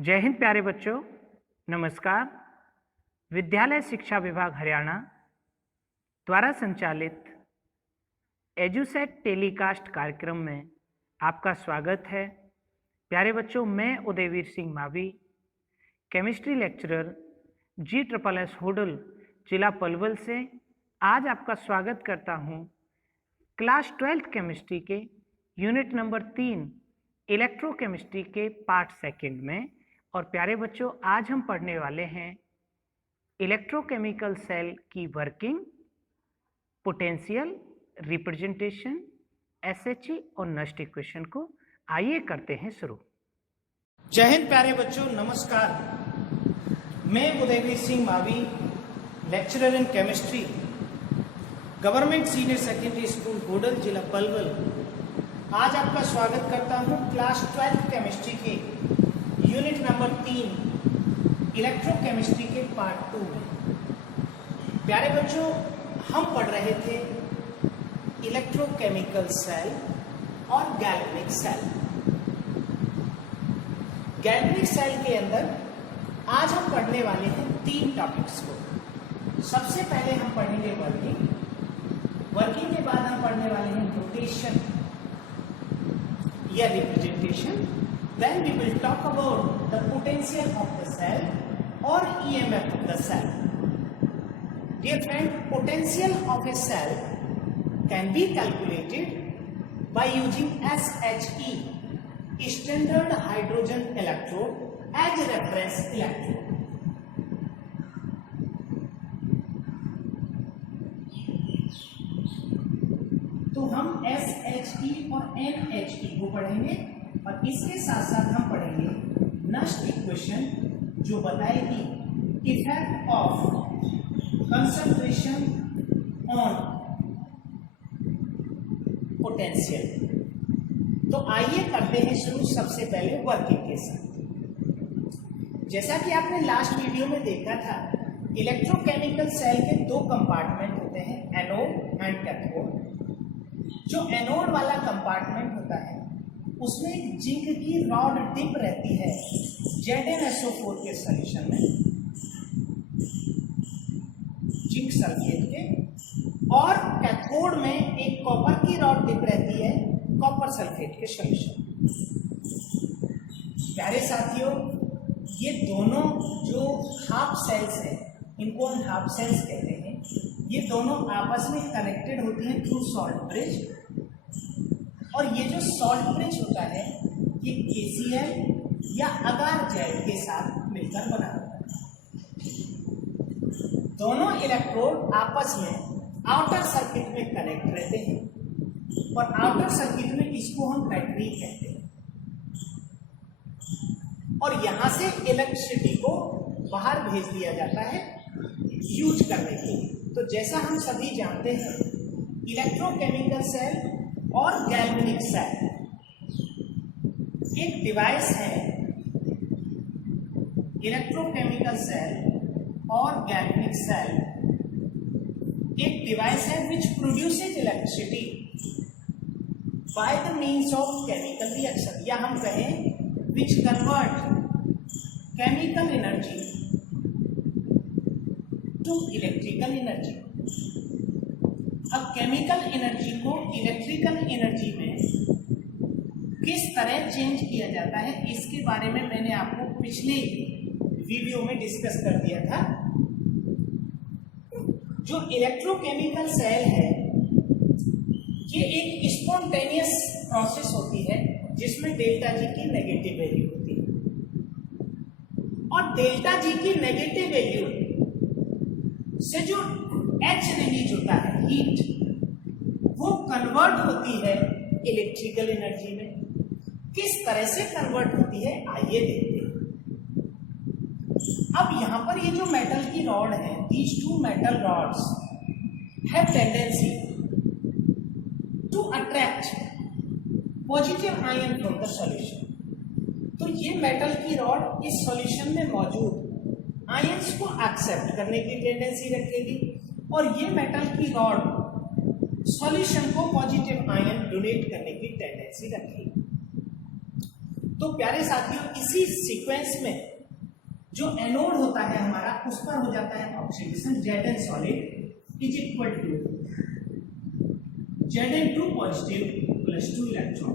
जय हिंद प्यारे बच्चों, नमस्कार। विद्यालय शिक्षा विभाग हरियाणा द्वारा संचालित एजुसेट टेलीकास्ट कार्यक्रम में आपका स्वागत है। प्यारे बच्चों, मैं Udayveer Singh Mavi, chemistry lecturer GSSS Hodal जिला पलवल से आज आपका स्वागत करता हूं क्लास 12th केमिस्ट्री के यूनिट नंबर 3 इलेक्ट्रोकेमिस्ट्री के पार्ट सेकंड में। और प्यारे बच्चों, आज हम पढ़ने वाले हैं इलेक्ट्रोकेमिकल सेल की वर्किंग, पोटेंशियल, रिप्रेजेंटेशन, SHE और नस्ट इक्वेशन को। आइए करते हैं शुरू। जय हिंद प्यारे बच्चों, नमस्कार। मैं Udayveer Singh Mavi, lecturer in chemistry, government senior secondary school Hodal जिला पलवल, आज आपका स्वागत करता हूं क्लास 12th केमिस्ट्री के यूनिट नंबर 3 इलेक्ट्रोकेमिस्ट्री के पार्ट 2 में। प्यारे बच्चों, हम पढ़ रहे थे इलेक्ट्रोकेमिकल सेल और गैल्वेनिक सेल। गैल्वेनिक सेल के अंदर आज हम पढ़ने वाले हैं 3 टॉपिक्स को। सबसे पहले हम पढ़ेंगे वर्किंग, वर्किंग के बाद हम पढ़ने वाले हैं रोटेशन या representation, then we will talk about the potential of the cell or EMF of the cell. Dear friend, potential of a cell can be calculated by using SHE, standard hydrogen electrode, as a reference electrode. तो हम SHE और NHE को पढ़ेंगे और इसके साथ साथ हम पढ़ेंगे नस्ट इक्वेशन, जो बताएगी effect of concentration on potential. तो आइए करते हैं शुरू सबसे पहले वर्किंग के साथ। जैसा कि आपने लास्ट वीडियो में देखा था, इलेक्ट्रोकेमिकल सेल के 2 कंपार्टमेंट होते हैं, एनोड एंड कैथोड। जो एनोड वाला कंपार्टमेंट होता है उसमें जिंक की रॉड टिप रहती है ZnSO4 के सॉल्यूशन में, जिंक सल्फेट के, और कैथोड में एक कॉपर की रॉड टिप रहती है कॉपर सल्फेट के सॉल्यूशन। प्यारे साथियों, ये दोनों जो हाफ सेल्स हैं, इनको हम हाफ सेल्स कहते हैं, ये दोनों आपस में कनेक्टेड होती हैं थ्रू सॉल्ट ब्रिज। और ये जो सॉल्ट ब्रिज होता है ये KCl या अगार जेल के साथ मिलकर बना होता है। दोनों इलेक्ट्रोड आपस में आउटर सर्किट में कनेक्ट रहते हैं और आउटर सर्किट में इसको हम बैटरी कहते हैं। और यहां से इलेक्ट्रिसिटी को बाहर भेज दिया जाता है यूज करने के लिए। तो जैसा हम सभी जानते हैं, इलेक्ट्रोकेमिकल सेल और गैल्वेनिक सेल एक डिवाइस है। इलेक्ट्रोकेमिकल सेल और गैल्वेनिक सेल एक डिवाइस है which produces electricity by the means of chemical reaction, या हम कहें which convert chemical energy to electrical energy. अब केमिकल एनर्जी को इलेक्ट्रिकल एनर्जी में किस तरह चेंज किया जाता है, इसके बारे में मैंने आपको पिछले वीडियो में डिस्कस कर दिया था। जो इलेक्ट्रोकेमिकल सेल है ये एक स्पॉन्टेनियस प्रोसेस होती है जिसमें डेल्टा जी की नेगेटिव वैल्यू होती है, और डेल्टा जी की नेगेटिव वैल्यू से जो H रिलीज होता है, हीट, वो कन्वर्ट होती है इलेक्ट्रिकल एनर्जी में। किस तरह से कन्वर्ट होती है आइए देखते हैं। अब यहां पर ये जो मेटल की रॉड है, these 2 metal rods have tendency to attract positive ion from the solution। तो ये मेटल की रॉड इस सॉल्यूशन में मौजूद आयंस को एक्सेप्ट करने की टेंडेंसी रखेगी, और ये मेटल की रॉड सॉल्यूशन को पॉजिटिव आयन डोनेट करने की टेंडेंसी रखेगी। तो प्यारे साथियों, इसी सीक्वेंस में जो एनोड होता है हमारा, उस पर हो जाता है oxidation Zn solid is equal to Zn2 positive plus 2 electron.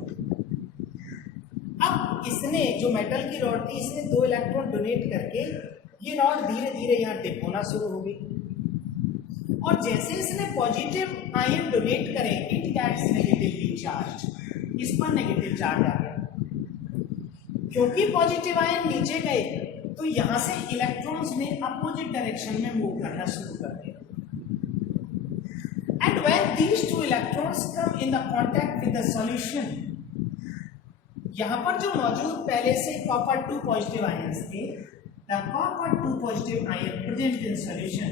अब इसने जो मेटल की रॉड थी, इसने 2 इलेक्ट्रॉन डोनेट करके ये रॉड धीरे धीरे यहाँ डिप होना शुरू हो गई, और जैसे इसने पॉजिटिव आयन डोनेट करे इट गेट्स नेगेटिवली चार्ज, इस पर नेगेटिव चार्ज आ गया। क्योंकि पॉजिटिव आयन नीचे गए तो यहां से इलेक्ट्रॉन्स ने अपोजिट डायरेक्शन में मूव करना शुरू कर दिया। And when these two electrons come in the contact with the solution, यहां पर जो मौजूद पहले से कॉपर 2 पॉजिटिव आयंस थे, the copper 2 positive ion present in solution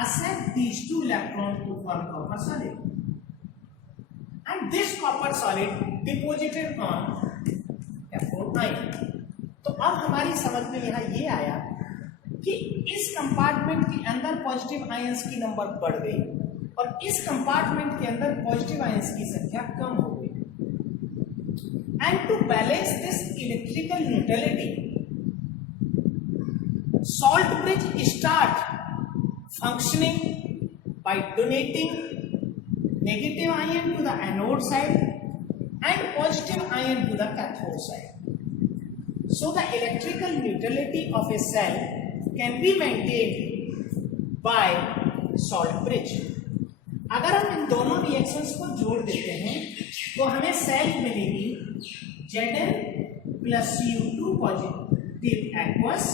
accept these 2 electrons to form copper solid, and this copper solid deposited on cathode ion। तो अब हमारी समझ में यहाँ ये आया कि इस कंपार्टमेंट के अंदर पॉजिटिव आयंस की नंबर बढ़ गई और इस कंपार्टमेंट के अंदर पॉजिटिव आयंस की संख्या कम हो गई। And to balance this electrical neutrality, salt bridge start functioning by donating negative ion to the anode side and positive ion to the cathode side. So the electrical neutrality of a cell can be maintained by salt bridge. अगर हम इन दोनों reactions को जोड़ देते हैं तो हमें cell मिलेगी Zn plus Cu2 positive aqueous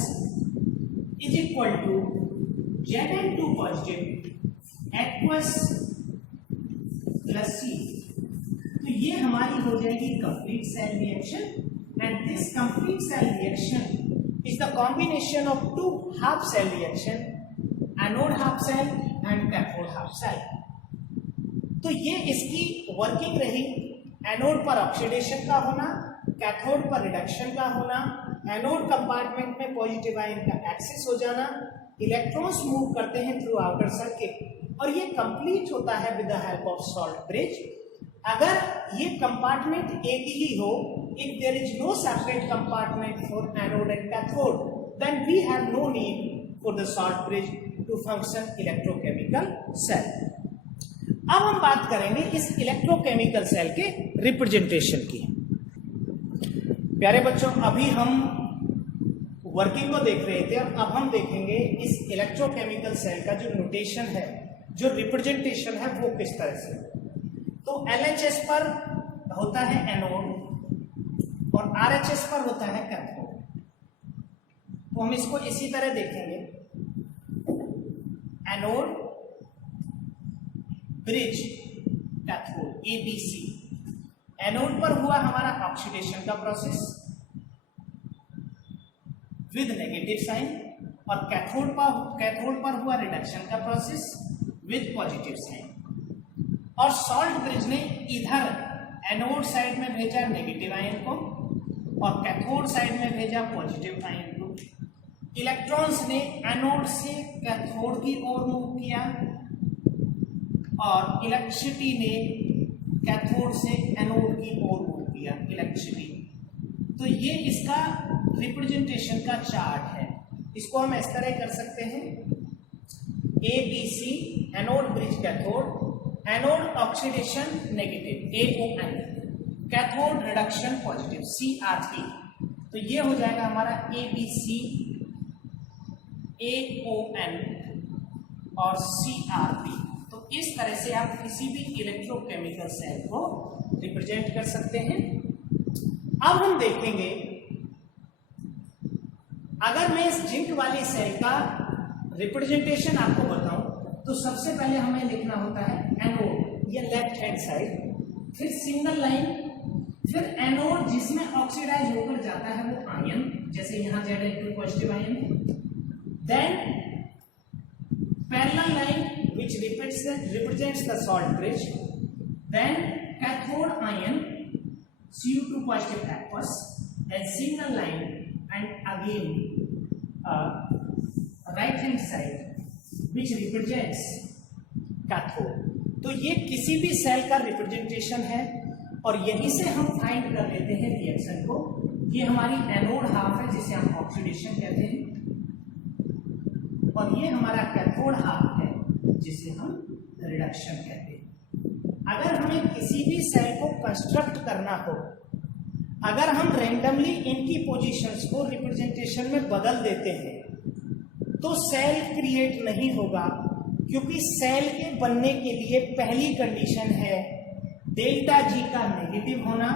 is equal to Zn2 positive aqueous plus C। तो ये हमारी हो जाएगी complete cell reaction, and this complete cell reaction is the combination of 2 half cell reaction, anode half cell and cathode half cell. तो ये इसकी working रही, anode पर ऑक्सीडेशन का होना, कैथोड पर रिडक्शन का होना, एनोड कंपार्टमेंट में पॉजिटिव आयन का एक्सेस हो जाना, इलेक्ट्रॉन्स मूव करते हैं थ्रू आउटर सर्किट, और ये कंप्लीट होता है with the help of salt bridge. अगर ये कंपार्टमेंट एक ही हो, if there is no separate compartment for anode and cathode, then we have no need for the salt bridge to function electrochemical cell. अब हम बात करेंगे इस इलेक्ट्रोकेमिकल सेल के रिप्रेजेंटेशन की। प्यारे बच्चों, अभी हम वर्किंग को देख रहे थे, अब हम देखेंगे इस इलेक्ट्रोकेमिकल सेल का जो नोटेशन है, जो रिप्रेजेंटेशन है, वो किस तरह से। तो LHS पर होता है एनोड और RHS पर होता है कैथोड। तो हम इसको इसी तरह देखेंगे, anode bridge cathode ABC। Anode पर हुआ हमारा ऑक्सीडेशन का प्रोसेस विद नेगेटिव साइन, और कैथोड पर हुआ रिडक्शन का प्रोसेस विद पॉजिटिव साइन। और सॉल्ट ब्रिज ने इधर एनोड साइड में भेजा नेगेटिव आयन को और कैथोड साइड में भेजा पॉजिटिव आयन को। इलेक्ट्रॉन्स ने एनोड से कैथोड की ओर मूव किया और इलेक्ट्रिसिटी ने कैथोड से एनोड की ओर मूव किया, इलेक्ट्रिसिटी। तो ये इसका रिप्रेजेंटेशन का चार्ट है। इसको हम इस तरह कर सकते हैं, ABC anode bridge cathode, anode oxidation negative AON, cathode reduction positive CR3। तो ये हो जाएगा हमारा ABC AON और CR3। तो इस तरह से आप किसी भी इलेक्ट्रोकेमिकल सेल को रिप्रेजेंट कर सकते हैं। अब हम देखेंगे, अगर मैं इस जिंक वाली सेल का रिप्रेजेंटेशन आपको बताऊं तो सबसे पहले हमें लिखना होता है एनोड, ये लेफ्ट हैंड साइड, फिर सिंगल लाइन, फिर एनोड जिसमें ऑक्सीडाइज होकर जाता है वो आयन, जैसे यहां Zn2 पॉजिटिव आयन है, then parallel line which represents the salt bridge, then cathode ion Cu2 positive aqueous, then single line, and again right hand side which represents cathode। तो ये किसी भी सेल का रिप्रेजेंटेशन है और यहीं से हम फाइंड कर लेते हैं रिएक्शन को ये हमारी एनोड हाफ है जिसे हम ऑक्सीडेशन कहते हैं, और ये हमारा कैथोड हाफ है जिसे हम रिडक्शन कहते हैं। अगर हमें किसी भी सेल को कंस्ट्रक्ट करना हो, अगर हम रैंडमली इनकी पोजीशंस को रिप्रेजेंटेशन में बदल देते हैं तो सेल क्रिएट नहीं होगा, क्योंकि सेल के बनने के लिए पहली कंडीशन है डेल्टा जी का नेगेटिव होना,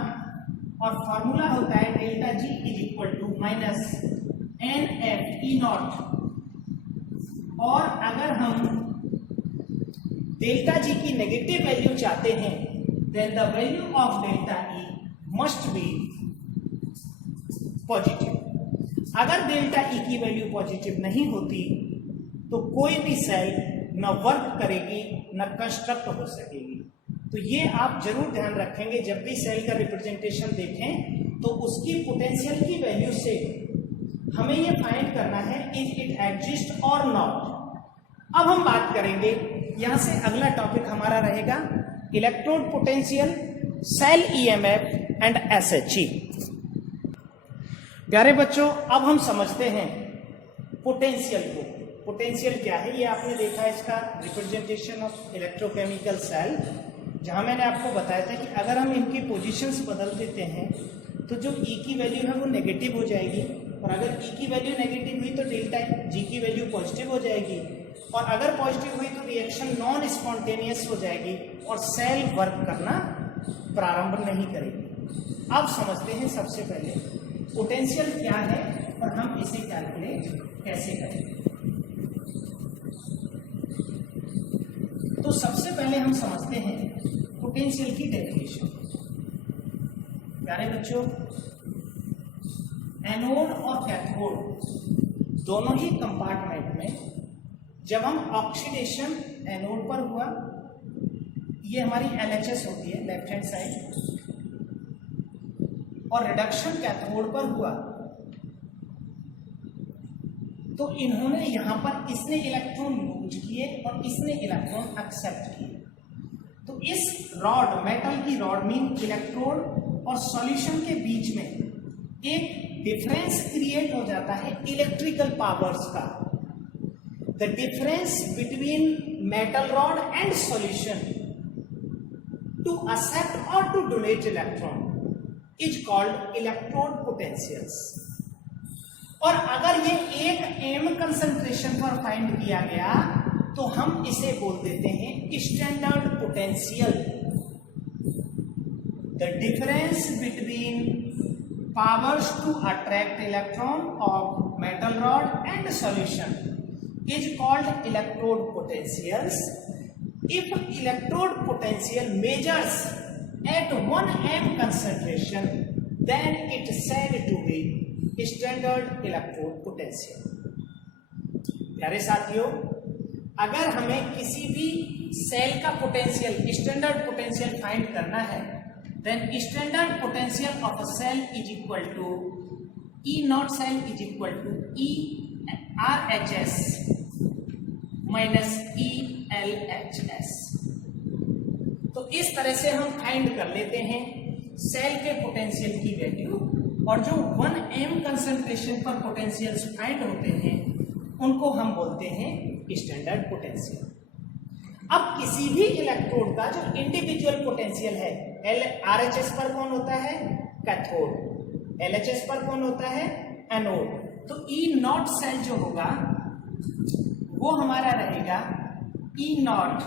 और फॉर्मूला होता है delta G is equal to minus n F E naught. और अगर हम डेल्टा जी की नेगेटिव वैल्यू चाहते हैं then the value of delta E must be positive. अगर डेल्टा ई की वैल्यू पॉजिटिव नहीं होती तो कोई भी सेल न वर्क करेगी न कंस्ट्रक्ट हो सकेगी। तो ये आप जरूर ध्यान रखेंगे, जब भी सेल का रिप्रेजेंटेशन देखें तो उसकी पोटेंशियल की वैल्यू से हमें ये फाइंड करना है इज इट एग्जिस्ट और नॉट। अब हम बात करेंगे, यहां से अगला टॉपिक हमारा रहेगा electrode potential, cell EMF and SHE. प्यारे बच्चों, अब हम समझते हैं पोटेंशियल को। पोटेंशियल क्या है, ये आपने देखा है इसका रिप्रेजेंटेशन ऑफ इलेक्ट्रोकेमिकल सेल, जहां मैंने आपको बताया था कि अगर हम इनकी पोजीशंस बदल देते हैं तो जो ई की वैल्यू है वो नेगेटिव हो जाएगी, और अगर ई की वैल्यू नेगेटिव हुई तो डेल्टा जी की वैल्यू पॉजिटिव हो जाएगी, और अगर पॉजिटिव हुई तो रिएक्शन नॉन स्पॉन्टेनियस हो जाएगी और सेल वर्क करना प्रारंभ नहीं करेगी। अब समझते हैं सबसे पहले पोटेंशियल क्या है और हम इसे कैलकुलेट कैसे करेंगे। तो सबसे पहले हम समझते हैं पोटेंशियल की डेफिनेशन। प्यारे बच्चों, एनोड और कैथोड दोनों ही कंपार्टमेंट में जब हम ऑक्सीडेशन एनोड पर हुआ, ये हमारी LHS होती है लेफ्ट हैंड साइड, और रिडक्शन कैथोड पर हुआ तो इन्होंने यहां पर इसने इलेक्ट्रॉन लूज किए और इसने इलेक्ट्रॉन एक्सेप्ट किए। तो इस रॉड, मेटल की रॉड में इलेक्ट्रोड और सॉल्यूशन के बीच में एक डिफरेंस क्रिएट हो जाता है इलेक्ट्रिकल पावर्स का। The difference between metal rod and solution to accept और to donate electron is called electrode potentials. और अगर ये एक एम कंसंट्रेशन पर फाइंड किया गया तो हम इसे बोल देते हैं standard potential. The difference between powers to attract electron of metal rod and solution is called electrode potentials. If electrode potential measures at 1 m concentration, then it is said to be standard electrode potential। प्यारे साथियों, अगर हमें किसी भी cell का potential, standard potential find करना है, then standard potential of a cell is equal to E naught cell is equal to E RHS minus E LHS। तो इस तरह से हम फाइंड कर लेते हैं सेल के पोटेंशियल की वैल्यू, और जो 1 m कंसंट्रेशन पर पोटेंशियल्स फाइंड होते हैं उनको हम बोलते हैं स्टैंडर्ड पोटेंशियल। अब किसी भी इलेक्ट्रोड का जो इंडिविजुअल पोटेंशियल है, RHS पर कौन होता है? कैथोड। LHS पर कौन होता है? एनोड। तो E नॉट सेल जो होगा वो हमारा रहेगा E naught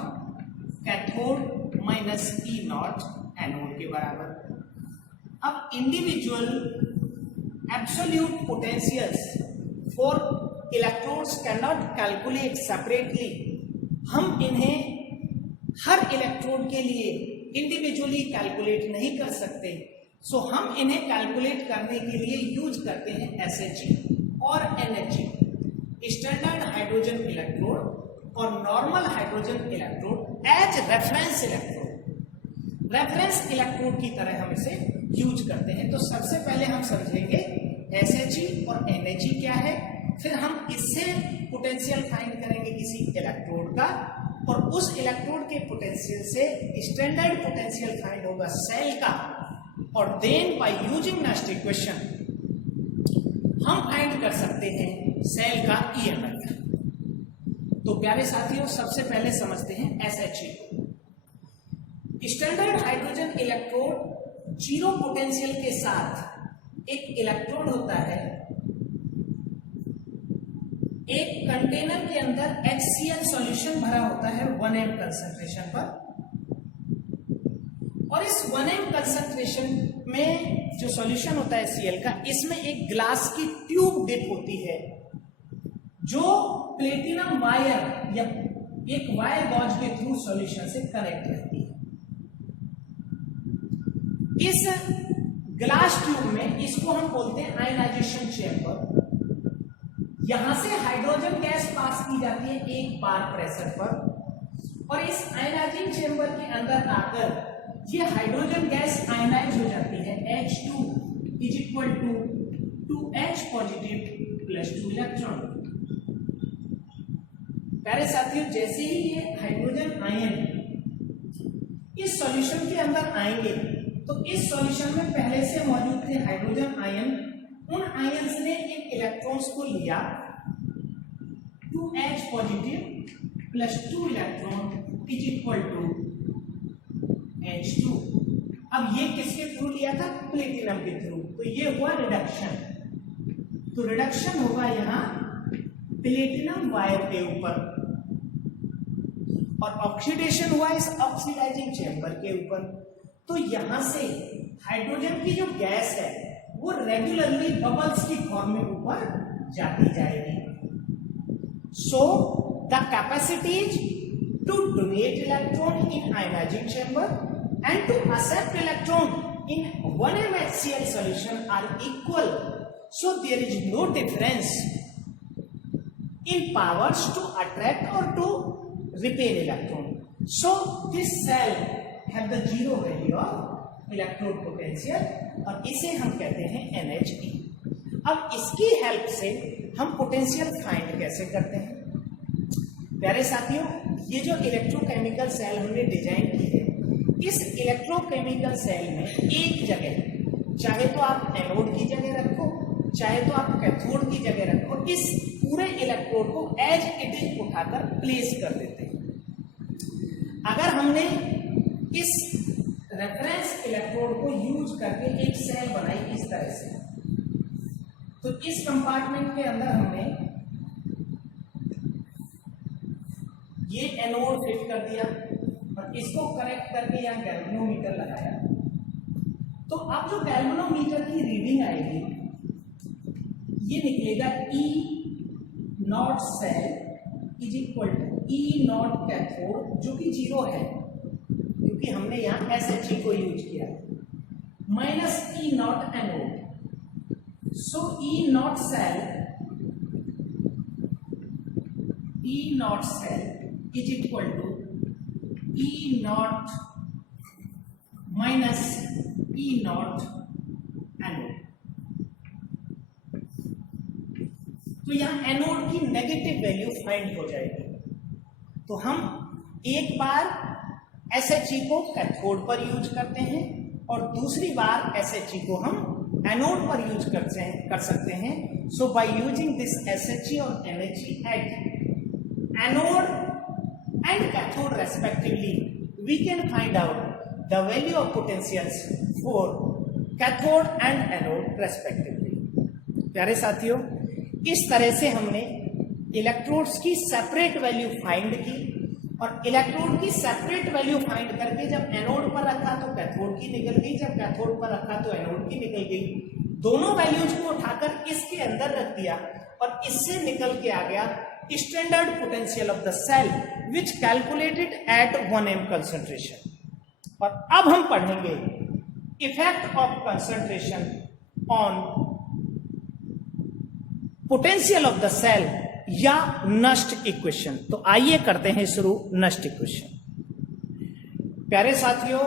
cathode minus E naught anode के बराबर। अब individual absolute potentials for electrodes can not calculate separately. हम इन्हें हर इलेक्ट्रोड के लिए इंडिविजुअली कैलकुलेट नहीं कर सकते, सो हम इन्हें कैलकुलेट करने के लिए यूज करते हैं SHE और NHE, स्टैंडर्ड हाइड्रोजन इलेक्ट्रोड और normal hydrogen electrode as reference electrode. Reference electrode की तरह हम इसे यूज करते हैं। तो सबसे पहले हम समझेंगे SHE और NHE क्या है, फिर हम इससे पोटेंशियल फाइंड करेंगे किसी इलेक्ट्रोड का, और उस इलेक्ट्रोड के पोटेंशियल से स्टैंडर्ड पोटेंशियल फाइंड होगा सेल का, और then by using next equation करते हैं सेल का ईएमएफ। तो प्यारे साथियों, सबसे पहले समझते हैं एसएचई को। Standard hydrogen electrode zero potential के साथ एक इलेक्ट्रोड होता है, एक कंटेनर के अंदर HCl सॉल्यूशन भरा होता है 1m कंसंट्रेशन पर, और इस 1m कंसंट्रेशन में जो सॉल्यूशन होता है Cl का, इसमें एक ग्लास की ट्यूब डिप होती है जो प्लेटिनम वायर या एक वायर गॉज के थ्रू सॉल्यूशन से कनेक्ट रहती है। इस ग्लास ट्यूब में, इसको हम बोलते हैं आयनाइजेशन चेंबर, यहां से हाइड्रोजन गैस पास की जाती है एक बार प्रेशर पर, और इस आयनाइजिंग चेंबर के अंदर आकर ये हाइड्रोजन गैस आयनाइज हो जाती है। H2 is equal to 2H positive plus 2 electron. प्यारे साथियों, जैसे ही ये हाइड्रोजन आयन इस सॉल्यूशन के अंदर आएंगे तो इस सॉल्यूशन में पहले से मौजूद थे हाइड्रोजन आयन, उन आयंस ने एक इलेक्ट्रॉन्स को लिया 2H positive plus 2 electron is equal to H2। अब ये किसके थ्रू लिया था? प्लेटिनम के थ्रू। तो ये हुआ रिडक्शन। तो रिडक्शन होगा यहां प्लेटिनम वायर के ऊपर, और ऑक्सीडेशन हुआ इस ऑक्सीडाइजिंग चेंबर के ऊपर। तो यहां से हाइड्रोजन की जो गैस है वो रेगुलरली बबल्स की फॉर्म में ऊपर जाती जाएगी। So the capacity is to donate electron in ionizing chamber and to accept electron in 1m HCl solution are equal, so there is no difference in powers to attract or to repel electron. So this cell have the zero value of electrode potential, और इसे हम कहते हैं NHE। अब इसकी help से हम potential find कैसे करते हैं? प्यारे साथियों, ये जो इलेक्ट्रोकेमिकल सेल हमने डिजाइन की है, इस इलेक्ट्रोकेमिकल सेल में एक जगह, चाहे तो आप एनोड की जगह रखो, चाहे तो आप कैथोड की जगह रखो, इस पूरे इलेक्ट्रोड को एज इट इज उठाकर प्लेस कर देते हैं। अगर हमने इस रेफरेंस इलेक्ट्रोड को यूज करके एक सेल बनाई इस तरह से, तो इस कंपार्टमेंट के अंदर हमने ये एनोड फिट कर दिया और इसको कनेक्ट करके यहाँ गैल्वेनोमीटर लगाया। तो अब जो गैल्वेनोमीटर की रीडिंग आएगी, ये निकलेगा E naught cell is equal to E naught cathode, जो कि 0 है क्योंकि हमने यहाँ SHE को यूज किया, minus E naught anode. So E naught cell is equal to E naught minus E naught anode. तो यहां एनोड की नेगेटिव वैल्यू फाइंड हो जाएगी। तो हम एक बार SHE को कैथोड पर यूज करते हैं और दूसरी बार SHE को हम एनोड पर यूज कर सकते हैं। सो बाय यूजिंग दिस SHE और NHE at anode and cathode respectively, we can find out the value of potentials for cathode and anode respectively। प्यारे साथियों, इस तरह से हमने इलेक्ट्रोड्स की सेपरेट वैल्यू फाइंड की, और इलेक्ट्रोड की सेपरेट वैल्यू फाइंड करके जब एनोड पर रखा तो कैथोड की निकल गई, जब कैथोड पर रखा तो एनोड की निकल गई। दोनों वैल्यूज को उठाकर इसके अंदर रख दिया और इससे निकल के आ गया standard potential of the cell which calculated at 1m concentration. और अब हम पढ़ेंगे effect of concentration on potential of the cell या नस्ट इक्वेशन। तो आइए करते हैं शुरू नस्ट इक्वेशन। प्यारे साथियों,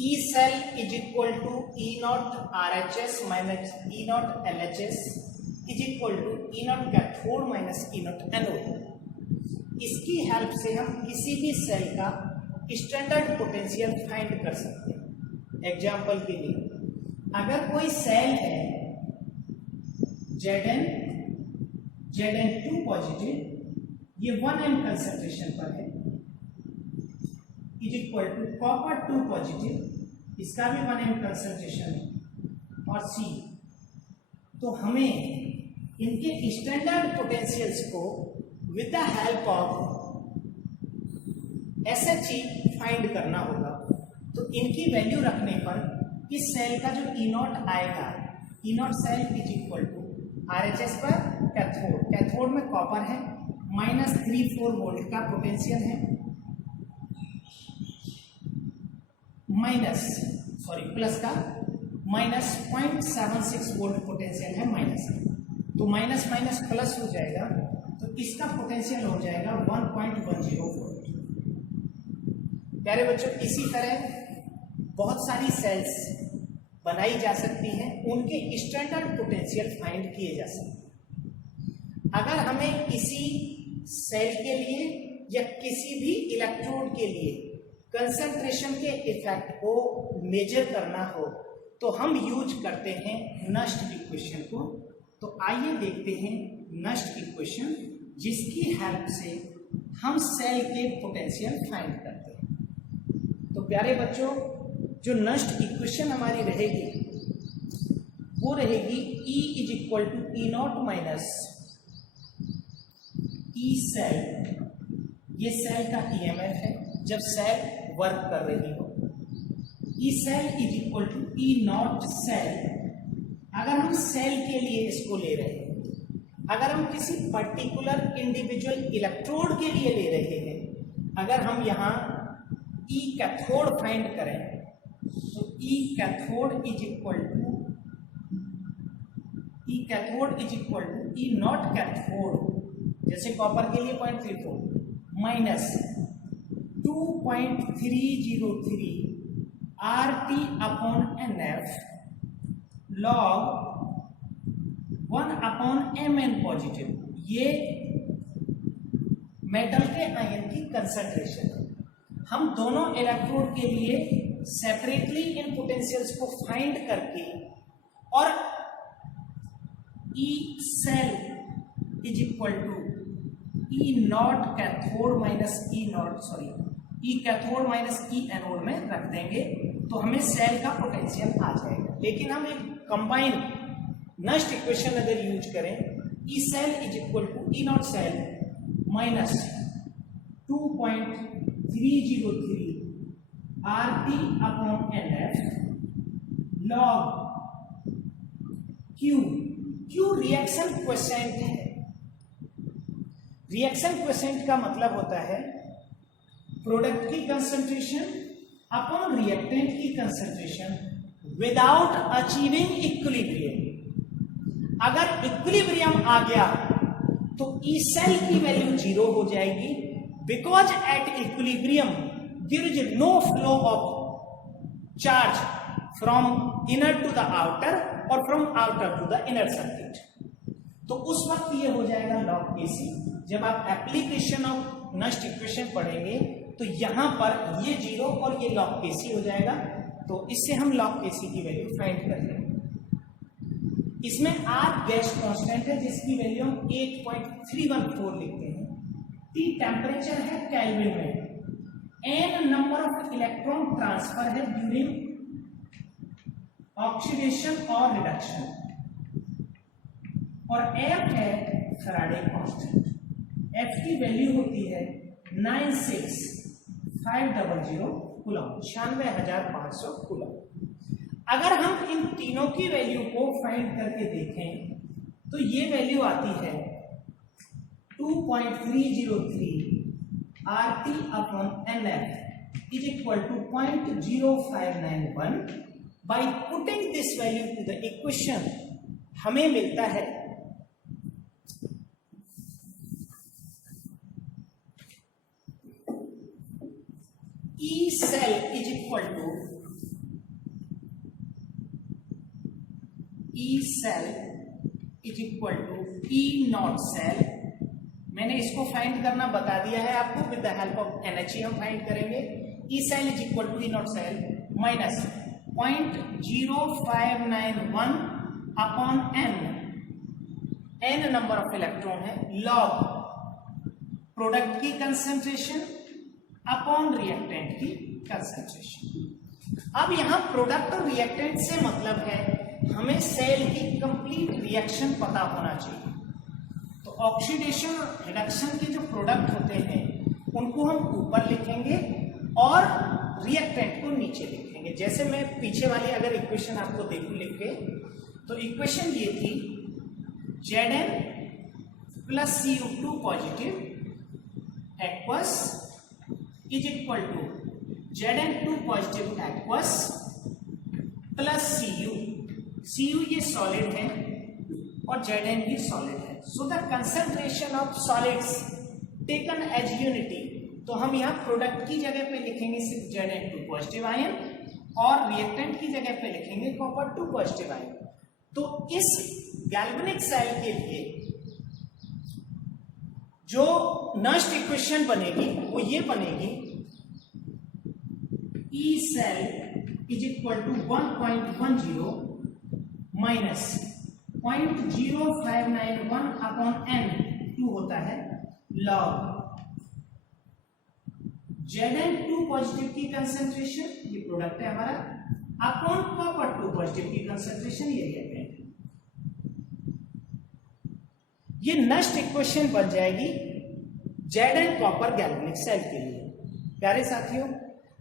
E cell is equal to E naught RHS minus E naught LHS is equal to E naught cathode minus E naught anode। इसकी help से हम किसी भी सेल का स्टैंडर्ड पोटेंशियल फाइंड कर सकते हैं। एग्जाम्पल के लिए, अगर कोई सेल है Zn2 पॉजिटिव, ये 1m कंसंट्रेशन पर है, is equal to copper 2 positive, इसका भी 1m कंसंट्रेशन है, और C। तो हमें इनके स्टैंडर्ड पोटेंशियल्स को with the help of SHE find करना होगा। तो इनकी वैल्यू रखने पर इस सेल का जो E0 आएगा, E0 cell is equal to RHS पर कैथोड में कॉपर है, -34 वोल्ट का पोटेंशियल है, प्लस का -0.76 वोल्ट पोटेंशियल है, माइनस, तो माइनस माइनस प्लस हो जाएगा, तो इसका पोटेंशियल हो जाएगा 1.10 वोल्ट। प्यारे बच्चों, इसी तरह बहुत सारी सेल्स बनाई जा सकती हैं, उनके स्टैंडर्ड पोटेंशियल फाइंड किए जा सकते हैं। अगर हमें किसी सेल के लिए या किसी भी इलेक्ट्रोड के लिए कंसंट्रेशन के इफेक्ट को मेजर करना हो तो हम यूज करते हैं नस्ट इक्वेशन को। तो आइए देखते हैं नस्ट इक्वेशन, जिसकी हेल्प से हम सेल के पोटेंशियल फाइंड करते हैं। तो प्यारे बच्चों, जो नस्ट इक्वेशन हमारी रहेगी वो रहेगी E is equal to E0 minus E cell, ये सेल का EMF है जब सेल वर्क कर रही हो। E cell is equal to E0 cell. अगर हम सेल के लिए इसको ले रहे हैं, अगर हम किसी पर्टिकुलर इंडिविजुअल इलेक्ट्रोड के लिए ले रहे हैं, अगर हम यहाँ E कैथोड फाइंड करें तो E cathode is equal to E0 cathode, जैसे कॉपर के लिए 0.34 minus 2.303 RT/NF log 1/Mn positive. ये मेटल के आयन की कंसंट्रेशन है। हम दोनों इलेक्ट्रोड के लिए सेपरेटली इन पोटेंशियल्स को फाइंड करके और E cell is equal to E0 cathode minus E cathode minus E anode में रख देंगे, तो हमें सेल का पोटेंशियल आ जाएगा। लेकिन हम एक कंबाइन नस्ट इक्वेशन अगर यूज करें, E cell is equal to E0 cell minus 2.303 RT/NF log Q reaction quotient है। रिएक्शन क्वोशिएंट का मतलब होता है प्रोडक्ट की कंसंट्रेशन अपॉन रिएक्टेंट की कंसंट्रेशन विदाउट अचीविंग इक्विलिब्रियम। अगर इक्विलिब्रियम आ गया तो ई सेल की वैल्यू 0 हो जाएगी, because at equilibrium there is no flow of charge from inner to the outer और from outer to the inner circuit. तो उस वक्त ये हो जाएगा लॉग केसी। जब आप एप्लीकेशन ऑफ नस्ट इक्वेशन पढ़ेंगे तो यहां पर ये 0 और ये लॉग केसी हो जाएगा। तो इससे हम लॉग केसी की वैल्यू फाइंड कर लेंगे। इसमें R गैस कांस्टेंट है जिसकी वैल्यू हम 8.314 लिखते हैं। T टेम्परेचर है केल्विन में। N number of electron transfer है ड्यूरिंग ऑक्सीडेशन और रिडक्शन, और F है फैराडे कांस्टेंट। F की वैल्यू होती है 96500 कूलम, 96,500 कूलम। अगर हम इन तीनों की वैल्यू को फाइंड करके देखें तो ये वैल्यू आती है 2.303 RT/NF is equal to 0.0591. By putting this value to the equation हमें मिलता है E cell is equal to E0 cell। मैंने इसको फाइंड करना बता दिया है आपको, with the help of NHE हम फाइंड करेंगे। E cell is equal to E0 cell minus 0.0591 upon N n number of electron है, लॉग प्रोडक्ट की कंसेंट्रेशन अपॉन रिएक्टेंट की कंसेंट्रेशन। अब यहां प्रोडक्ट और रिएक्टेंट से मतलब है हमें सेल की कंप्लीट रिएक्शन पता होना चाहिए। तो ऑक्सीडेशन और रिडक्शन के जो प्रोडक्ट होते हैं उनको हम ऊपर लिखेंगे और रिएक्टेंट को नीचे लिखेंगे। जैसे मैं पीछे वाली अगर इक्वेशन आपको देखूं लिख के, तो इक्वेशन ये थी Zn plus Cu2 positive aqueous is equal to Zn2 positive aqueous plus Cu ये सॉलिड है और Zn भी सॉलिड है। So the concentration of solids taken as unity, तो हम यहाँ प्रोडक्ट की जगह पे लिखेंगे सिर्फ Zn2 पॉजिटिव आयन और रिएक्टेंट की जगह पे लिखेंगे कॉपर 2 पॉजिटिव आयन। तो इस गैल्वेनिक सेल के लिए जो नष्ट इक्वेशन बनेगी वो ये बनेगी, E cell is equal to 1.10 minus 0.0591 upon n2 होता है लॉग Zn2 पॉजिटिव की कंसेंट्रेशन, ये प्रोडक्ट है हमारा, अपॉन कॉपर 2 पॉजिटिव की कंसेंट्रेशन, ये रिएक्टेंट। ये नष्ट इक्वेशन बन जाएगी Zn कॉपर गैल्वेनिक सेल के लिए। प्यारे साथियों,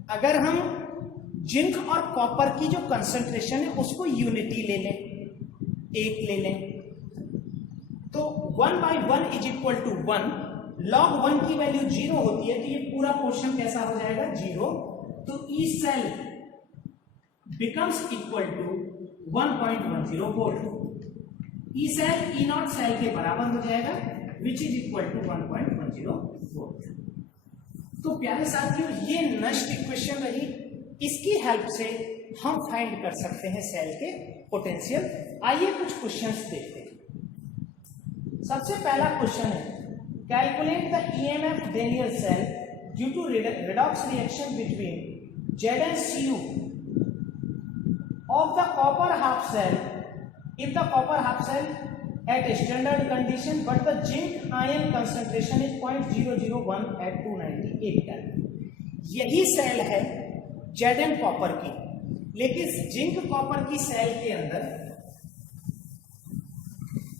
अगर हम जिंक और कॉपर की जो कंसेंट्रेशन है उसको यूनिटी ले लें, 1 ले लें, तो 1/1 इज इक्वल टू 1, log 1 की वैल्यू 0 होती है, तो ये पूरा पोर्शन कैसा हो जाएगा 0। तो E cell becomes equal to 1.10 volt. E cell E0 cell के बराबर हो जाएगा which is equal to 1.10 volt. तो प्यारे साथियों, ये नष्ट इक्वेशन रही, इसकी हेल्प से हम फाइंड कर सकते हैं सेल के पोटेंशियल। आइए कुछ क्वेश्चंस देखते हैं। सबसे पहला क्वेश्चन है, calculate the EMF Daniell cell due to redox reaction between Zn(Cu) of the copper half cell if the copper half cell at standard condition but the zinc ion concentration is 0.001 at 298 Kelvin। यही cell है Zn copper की, लेकिन zinc copper की cell के अंदर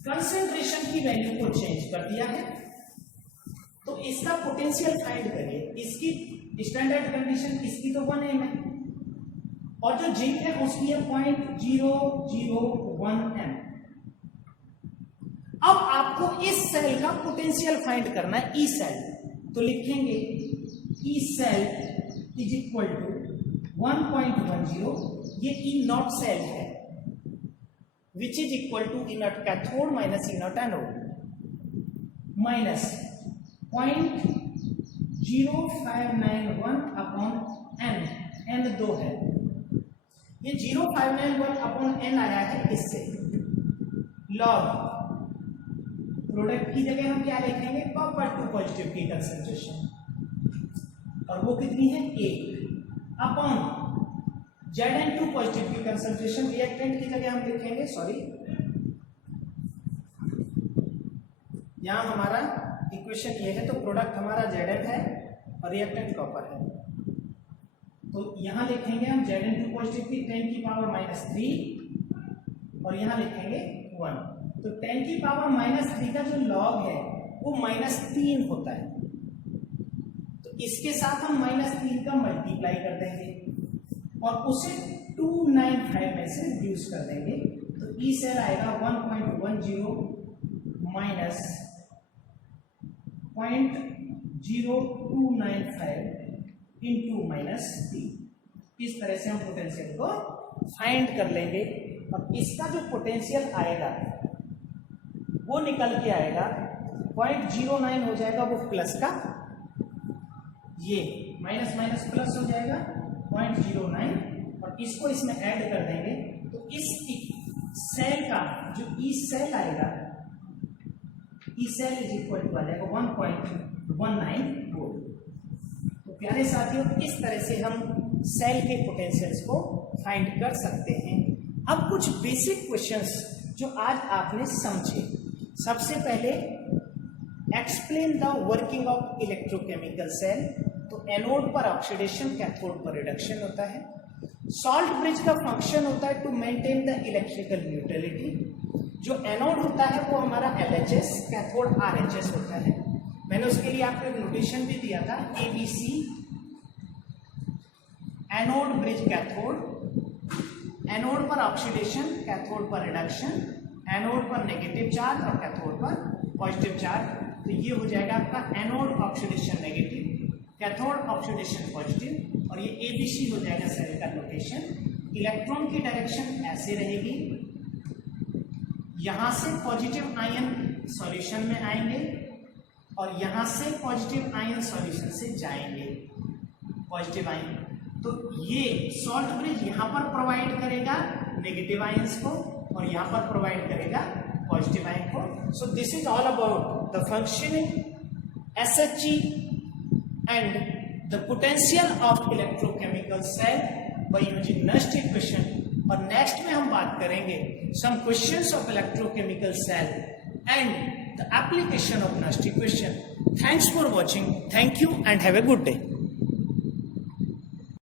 concentration की value को change कर दिया है। तो इसका पोटेंशियल फाइंड करिए। इसकी स्टैंडर्ड कंडीशन, इसकी तो 1 m है और जो जिंक है उसकी है 0.001 m। अब आपको इस सेल का पोटेंशियल फाइंड करना है, ई सेल, तो लिखेंगे E cell is equal to 1.10, ये E0 सेल है which is equal to E0 cathode minus E0 anode minus 0.0591 upon n 2 है। ये 0.591 अपॉन n आया है इससे। लॉग प्रोडक्ट की जगह हम क्या लिखेंगे, कॉपर 2 पॉजिटिव की कंसेंट्रेशन, और वो कितनी है 1, अपॉन Zn2 पॉजिटिव की कंसेंट्रेशन, रिएक्टेंट की जगह हम लिखेंगे, यहां हमारा इक्वेशन ये है, तो प्रोडक्ट हमारा Zn है और रिएक्टेंट कॉपर है, तो यहां लिखेंगे हम Zn2 पॉजिटिव की 10 की पावर -3 और यहां लिखेंगे 1। तो 10 की पावर -3 का जो लॉग है वो -3 होता है, तो इसके साथ हम -3 का मल्टीप्लाई कर देंगे और उसे 295 में से रिड्यूस कर देंगे। तो ई सेल आएगा 1.10 माइनस 0.0295 इंटू -3। इस तरह से हम पोटेंशियल को फाइंड कर लेंगे। अब इसका जो पोटेंशियल आएगा वो निकल के आएगा 0.09 हो जाएगा वो प्लस का, ये माइनस माइनस प्लस हो जाएगा 0.09 और इसको इसमें ऐड कर देंगे, तो इस सेल का जो ई सेल आएगा, E cell is equal to आ जाएगा 1.19 वोल्ट। तो प्यारे साथियों, इस तरह से हम सेल के पोटेंशियल्स को फाइंड कर सकते हैं। अब कुछ बेसिक क्वेश्चंस जो आज आपने समझे, सबसे पहले explain the working of electrochemical cell. तो एनोड पर ऑक्सीडेशन, कैथोड पर रिडक्शन होता है। सॉल्ट ब्रिज का फंक्शन होता है to maintain the electrical neutrality. जो एनोड होता है वो हमारा LHS, कैथोड RHS होता है। मैंने उसके लिए आपको एक नोटेशन भी दिया था, ABC, anode bridge cathode, anode पर ऑक्सीडेशन, कैथोड पर रिडक्शन, एनोड पर नेगेटिव चार्ज और कैथोड पर पॉजिटिव चार्ज। तो ये हो जाएगा आपका anode oxidation negative, cathode oxidation positive, और ये ABC हो जाएगा सेल का नोटेशन। इलेक्ट्रॉन की डायरेक्शन ऐसे रहेगी, यहां से पॉजिटिव आयन सॉल्यूशन में आएंगे और यहां से पॉजिटिव आयन सॉल्यूशन से जाएंगे, पॉजिटिव आयन। तो ये सॉल्ट ब्रिज यहां पर प्रोवाइड करेगा नेगेटिव आयंस को और यहां पर प्रोवाइड करेगा पॉजिटिव आयन को। So this is all about the functioning, SHE and the potential of electrochemical cell by using Nernst equation. और नेक्स्ट में हम बात करेंगे some questions of electrochemical cell and the application of Nernst equation. Thanks for watching, thank you and have a good day.